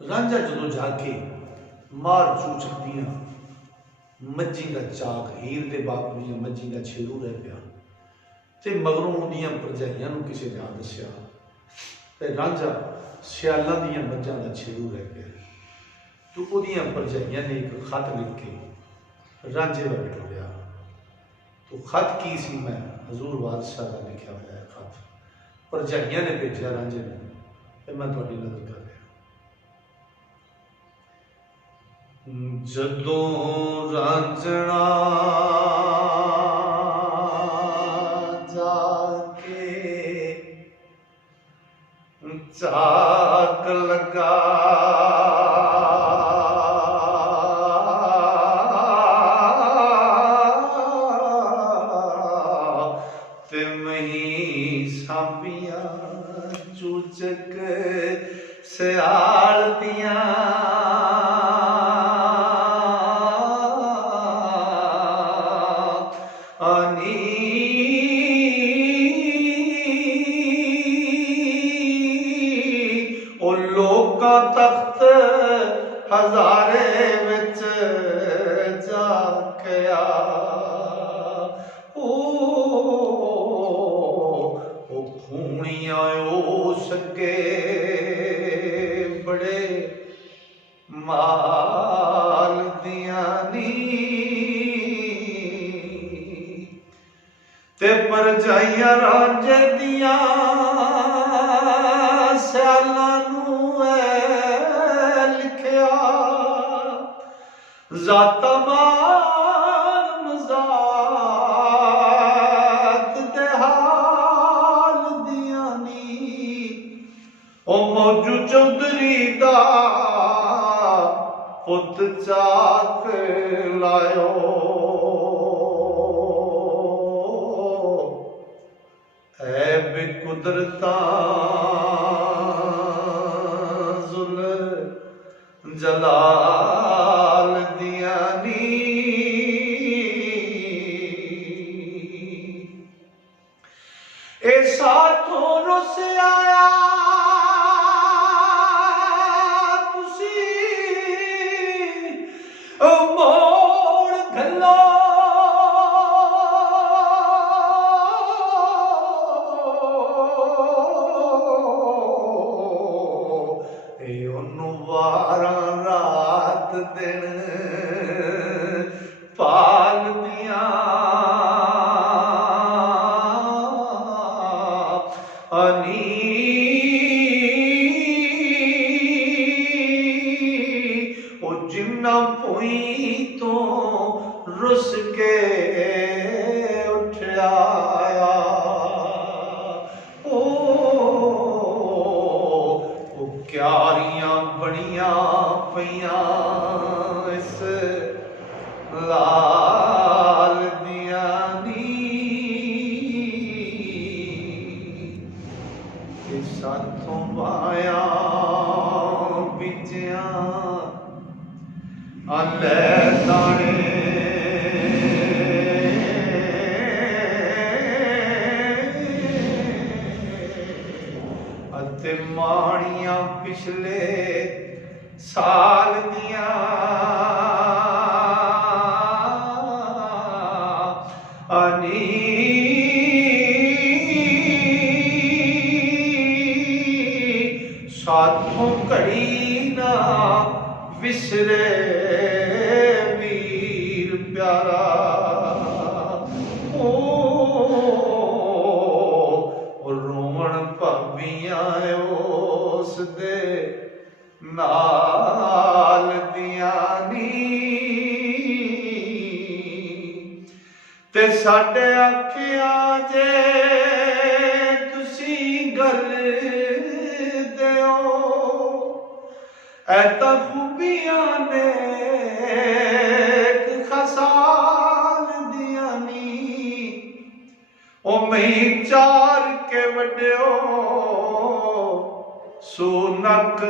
रांझा जो जाके मार चूचक दियां मज्जी का चाक हीर दे बाप दियां मज्जी का छेड़ू रह पिया ते मगरों उहदियां भरजाइयां नूं किसे जा दस्या ते रांझा सियालां दियां मज्जां का छेड़ू रह पिया। तो उहदियां भरजाइयां ने एक खत लिख के रांझे का बिठोलिया। तो खत की सी, मैं हजूर बादशाह का लिखा हुआ है खत भरजाइयां ने भेजा रांझे ने, मैं तुहाडी नज़र कर रहा। जदों रांझणा जाके चाक लगा ते मही सांपियां चूचक सियाल दियां लोका तख्त हजारे विच जाके ओ खूनियां ओ सगे बड़े माल दियां नी ते भरजाइयां रांझे दियां सियालां ज़ाता मार मज़ात दे हाल दियां नी ओ मौजू चौधरी दा पुत चाक लायो ऐ बेकुदरता जुल जलाल दियां नी ए साथों रुस आया तुसी मोड़ घलो वारां रात दिन पाल दियां अनी ओ जिन्ना पोई तो रुस के उठया क्यारियां बड़ियां पईयां इस लाल दियां नी साथों वाया बिजया अले दाने माड़ियां पिछले साल दियां अनी साथों घड़ी ना विसरे वीर प्यारा उस दे नाल दियां नी ते साडे आखिया जे तुसी गल दिओ ऐ तां खूबियां ने खसाल दियां नी ओ मही चार के वड्डिओ सोनक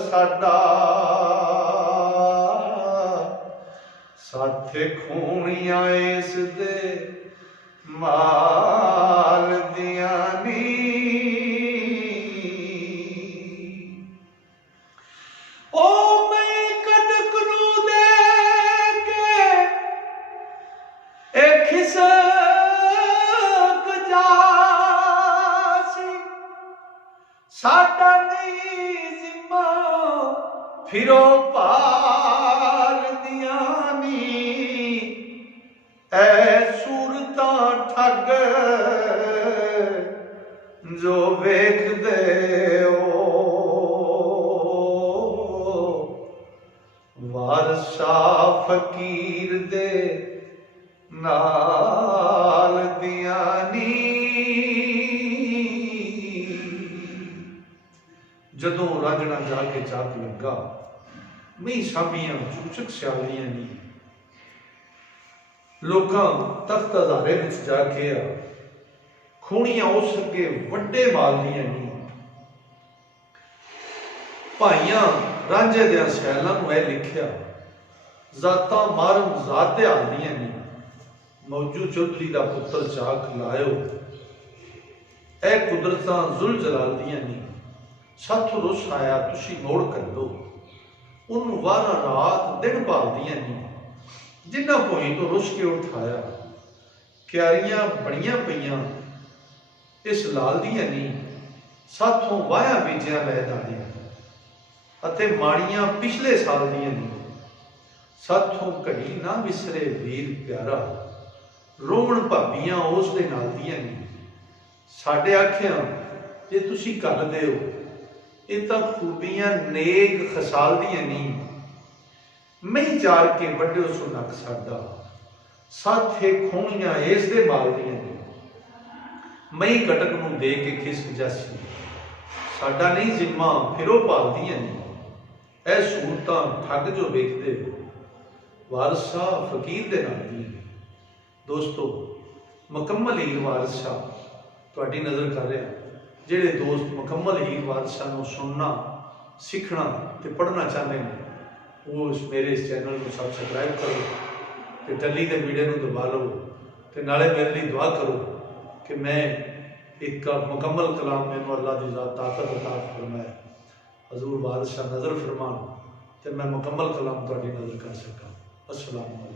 साडा साथे खूनियां इस दे माल दियां नी ओ नहीं जिम्मा फिरो पाल दिया नी ऐ सूरतां ठग जो वेखदे हो वारसा फकीर दे नाल दिया नी जदों रांझणा जाके चाक लगा मीं साबियां चूचक सियालियां नी लोकां तख्त हज़ारे विच जाके खूनियां उस अगे वड्डे मालदियां नी भाइयां रांझे दियां सैलां नूं इह लिखिया जातां मारम जात दे हाल दियां नी मौजू चौधरी दा पुत्र चाक लायो ऐ कुदरतां जुल जलाल दियां नी साथों रुस आया तुसी मोड़ कर लो उन्होंने वारा रात दिन भालदियां नी जिन्ना भोई तो रुस के उठाया क्यारियां बनिया पईयां इस लाल दियां नी साथों वाया बीजिया लै दादियां अते माड़ियां पिछले साल दियां नी साथों घड़ी ना विसरे वीर प्यारा रोवण भाबियां उस दे नाल दियां नी साडे आखियां जे तुसी कर दे हो ये तो खूबियां नेक खसाल दियां नी मई चार के वड्डे सो नक साडा साथे खूनियां इस दे माल दियां नी मई कटक नूं दे के खिसक जासी साडा नहीं जिम्मा फिरो पाल दियां नी ऐ सूरतां ठग जो वेखदे वारसा फकीर दे नाल दियां नी दोस्तों मुकम्मल हीर वारिस शाह तुहाडी नज़र कर रहा ਜਿਹੜੇ ਦੋਸਤ ਮੁਕੰਮਲ ਹੀਰ ਵਾਰਿਸਾਂ ਨੂੰ ਸੁਣਨਾ ਸਿੱਖਣਾ ਤੇ ਪੜ੍ਹਨਾ ਚਾਹੁੰਦੇ ਨੇ ਉਹ ਮੇਰੇ ਇਸ ਚੈਨਲ ਨੂੰ ਸਬਸਕ੍ਰਾਈਬ ਕਰੋ ਤੇ ਟੱਲੀ ਦੇ ਵੀਡੀਓ ਨੂੰ ਦਬਾ ਲਓ ਤੇ ਨਾਲੇ ਮੇਰੇ ਲਈ ਦੁਆ ਕਰੋ ਕਿ ਮੈਂ ਇੱਕ ਮੁਕੰਮਲ ਕਲਾਮ ਮੈਨੂੰ ਅੱਲਾਹ ਦੀ ਜ਼ਾਤ ਤਾਕਤ ਅਤਾ ਫਰਮਾਏ ਹਜ਼ੂਰ ਵਾਰਿਸ ਸ਼ਾਹ ਨਜ਼ਰ ਫਰਮਾਨ ਤੇ ਮੈਂ ਮੁਕੰਮਲ ਕਲਾਮ ਤੁਹਾਡੀ ਨਜ਼ਰ ਕਰ ਸਕਾਂ। अस्सलाम वालेकुम।